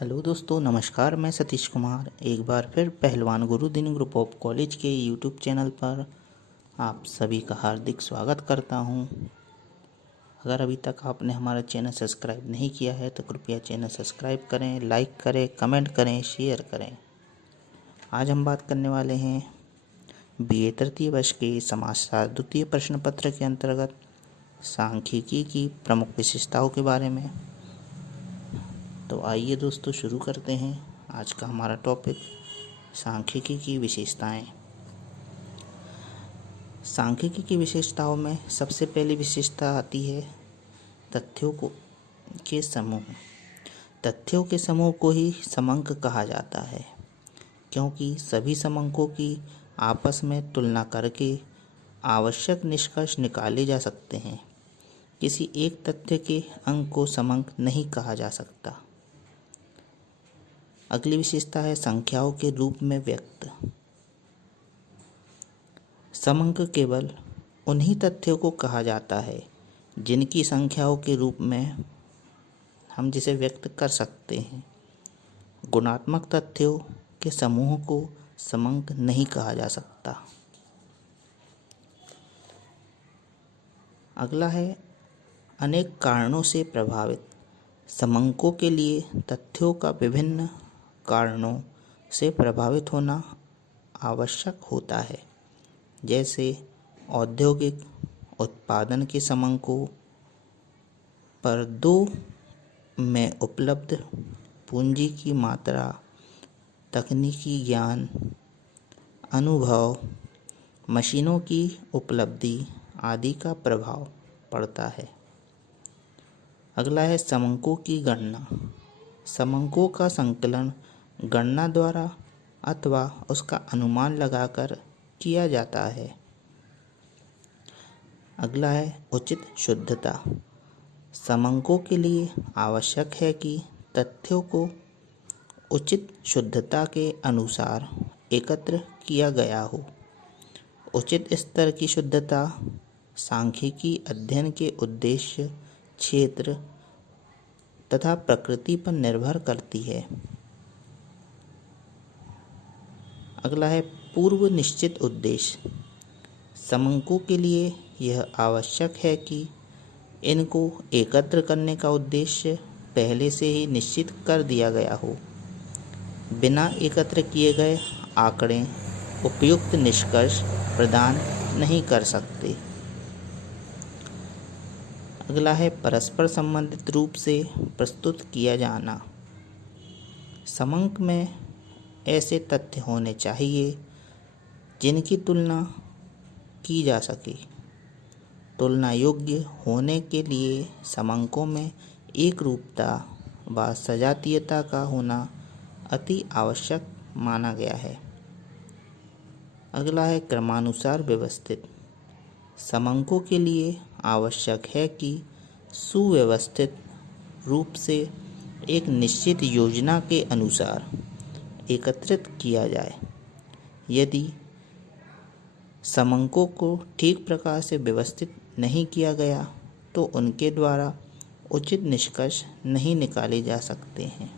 Hello दोस्तों, नमस्कार। मैं सतीश कुमार एक बार फिर पहलवान गुरुदिन ग्रुप ऑफ कॉलेज के यूट्यूब चैनल पर आप सभी का हार्दिक स्वागत करता हूं। अगर अभी तक आपने हमारा चैनल सब्सक्राइब नहीं किया है तो कृपया चैनल सब्सक्राइब करें, लाइक करें, कमेंट करें, शेयर करें। आज हम बात करने वाले हैं BA तृतीय वर्ष के समाजशास्त्र द्वितीय प्रश्न पत्र के अंतर्गत सांख्यिकी की प्रमुख विशेषताओं के बारे में। तो आइए दोस्तों शुरू करते हैं आज का हमारा टॉपिक, सांख्यिकी की विशेषताएं। सांख्यिकी की विशेषताओं में सबसे पहली विशेषता आती है तथ्यों के समूह। तथ्यों के समूह को ही समंक कहा जाता है, क्योंकि सभी समंकों की आपस में तुलना करके आवश्यक निष्कर्ष निकाले जा सकते हैं। किसी एक तथ्य के अंक को समंक नहीं कहा जा सकता। अगली विशेषता है संख्याओं के रूप में व्यक्त। समंक केवल उन्हीं तथ्यों को कहा जाता है जिनकी संख्याओं के रूप में हम जिसे व्यक्त कर सकते हैं। गुणात्मक तथ्यों के समूह को समंक नहीं कहा जा सकता। अगला है अनेक कारणों से प्रभावित। समंकों के लिए तथ्यों का विभिन्न कारणों से प्रभावित होना आवश्यक होता है, जैसे औद्योगिक उत्पादन के समंकों पर दो में उपलब्ध पूंजी की मात्रा, तकनीकी ज्ञान, अनुभव, मशीनों की उपलब्धि आदि का प्रभाव पड़ता है। अगला है समंकों की गणना। समंकों का संकलन गणना द्वारा अथवा उसका अनुमान लगाकर किया जाता है। अगला है उचित शुद्धता। समंकों के लिए आवश्यक है कि तथ्यों को उचित शुद्धता के अनुसार एकत्र किया गया हो। उचित स्तर की शुद्धता सांख्यिकी अध्ययन के उद्देश्य, क्षेत्र तथा प्रकृति पर निर्भर करती है। अगला है पूर्व निश्चित उद्देश्य। समंकों के लिए यह आवश्यक है कि इनको एकत्र करने का उद्देश्य पहले से ही निश्चित कर दिया गया हो। बिना एकत्र किए गए आंकड़े उपयुक्त निष्कर्ष प्रदान नहीं कर सकते। अगला है परस्पर संबंधित रूप से प्रस्तुत किया जाना। समंक में ऐसे तथ्य होने चाहिए जिनकी तुलना की जा सके। तुलना योग्य होने के लिए समंकों में एक रूपता व सजातीयता का होना अति आवश्यक माना गया है। अगला है क्रमानुसार व्यवस्थित। समंकों के लिए आवश्यक है कि सुव्यवस्थित रूप से एक निश्चित योजना के अनुसार एकत्रित किया जाए। यदि समंकों को ठीक प्रकार से व्यवस्थित नहीं किया गया तो उनके द्वारा उचित निष्कर्ष नहीं निकाले जा सकते हैं।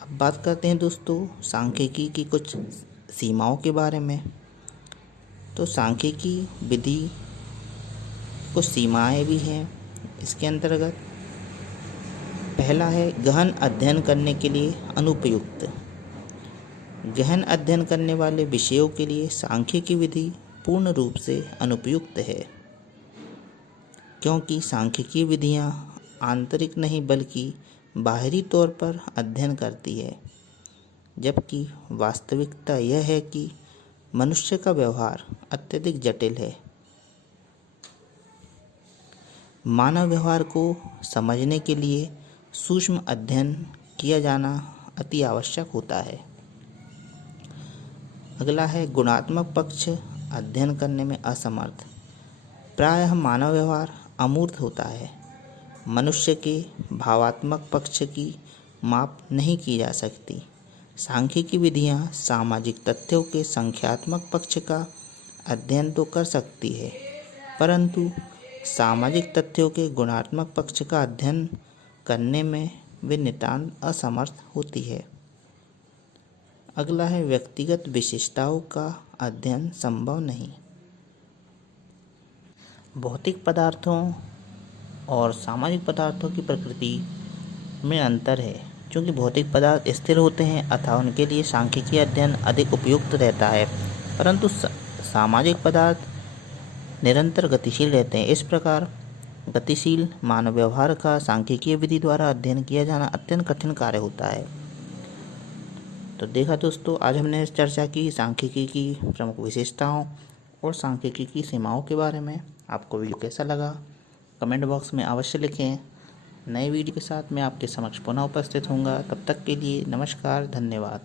अब बात करते हैं दोस्तों सांख्यिकी की कुछ सीमाओं के बारे में। तो सांख्यिकी विधि कुछ सीमाएं भी हैं इसके अंतर्गत। पहला है गहन अध्ययन करने के लिए अनुपयुक्त। गहन अध्ययन करने वाले विषयों के लिए सांख्यिकी विधि पूर्ण रूप से अनुपयुक्त है, क्योंकि सांख्यिकी विधियां आंतरिक नहीं बल्कि बाहरी तौर पर अध्ययन करती है, जबकि वास्तविकता यह है कि मनुष्य का व्यवहार अत्यधिक जटिल है। मानव व्यवहार को समझने के लिए सूक्ष्म अध्ययन किया जाना अति आवश्यक होता है। अगला है गुणात्मक पक्ष अध्ययन करने में असमर्थ। प्रायः मानव व्यवहार अमूर्त होता है। मनुष्य के भावात्मक पक्ष की माप नहीं की जा सकती। सांख्यिकी विधियां सामाजिक तथ्यों के संख्यात्मक पक्ष का अध्ययन तो कर सकती है, परंतु सामाजिक तथ्यों के गुणात्मक पक्ष का अध्ययन करने में वे नितांत असमर्थ होती है। अगला है व्यक्तिगत विशेषताओं का अध्ययन संभव नहीं। भौतिक पदार्थों और सामाजिक पदार्थों की प्रकृति में अंतर है। क्योंकि भौतिक पदार्थ स्थिर होते हैं अतः उनके लिए सांख्यिकीय अध्ययन अधिक उपयुक्त रहता है, परंतु सामाजिक पदार्थ निरंतर गतिशील रहते हैं। इस प्रकार गतिशील मानव व्यवहार का सांख्यिकीय विधि द्वारा अध्ययन किया जाना अत्यंत कठिन कार्य होता है। तो देखा दोस्तों, आज हमने चर्चा की सांख्यिकी की प्रमुख विशेषताओं और सांख्यिकी की सीमाओं के बारे में। आपको वीडियो कैसा लगा कमेंट बॉक्स में अवश्य लिखें। नए वीडियो के साथ मैं आपके समक्ष पुनः उपस्थित होऊंगा। तब तक के लिए नमस्कार, धन्यवाद।